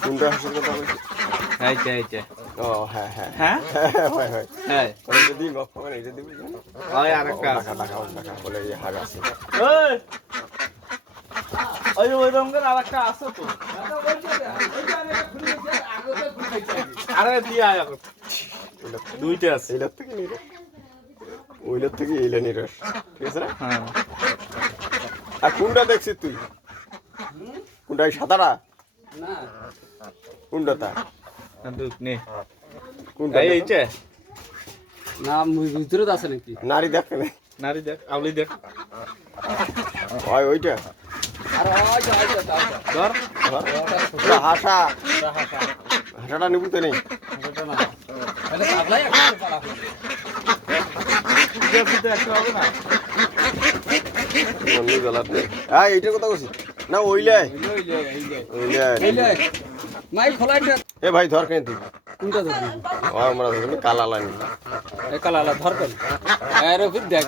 কোনটা হাঁসের কথা বলছি। এইটা এইটা ও হ্যাঁ হ্যাঁ। হ্যাঁ? হ্যাঁ হয়। হয় হ্যাঁ করে এটা দিবি না? আরেকটা টাকা টাকা টাকা বলে এই হাগ আছে। ওই ওই ওই রঙের আরেকটা আছে তো। আরে দিয়ে আয়। দুইটা আছে। থেকে নিরে ওইটার থেকে এইটা নিরে ঠিক আছে না? হ্যাঁ। আর কোনটা দেখছিস তুই? কোনটা সাদাটা? না কোনটা নে কোনটা? এইটা না ভিতরে আছে নাকি? নারী দেখ না নারী দেখ আউলি দেখ। ওই ওইটা। আর ওই। ধর ওটা হাসা। হাসাটা নিবু তো নেই না। এটা একটা পালা হবে না। হ্যাঁ এইটার কথা বলছি না এই যে মাই খোলাই দে এ ভাই ধর কেন তুই? কোনটা ধর আমরা ধর কালা লাইন এই কালা আলা ধর কেন? ফির দেখ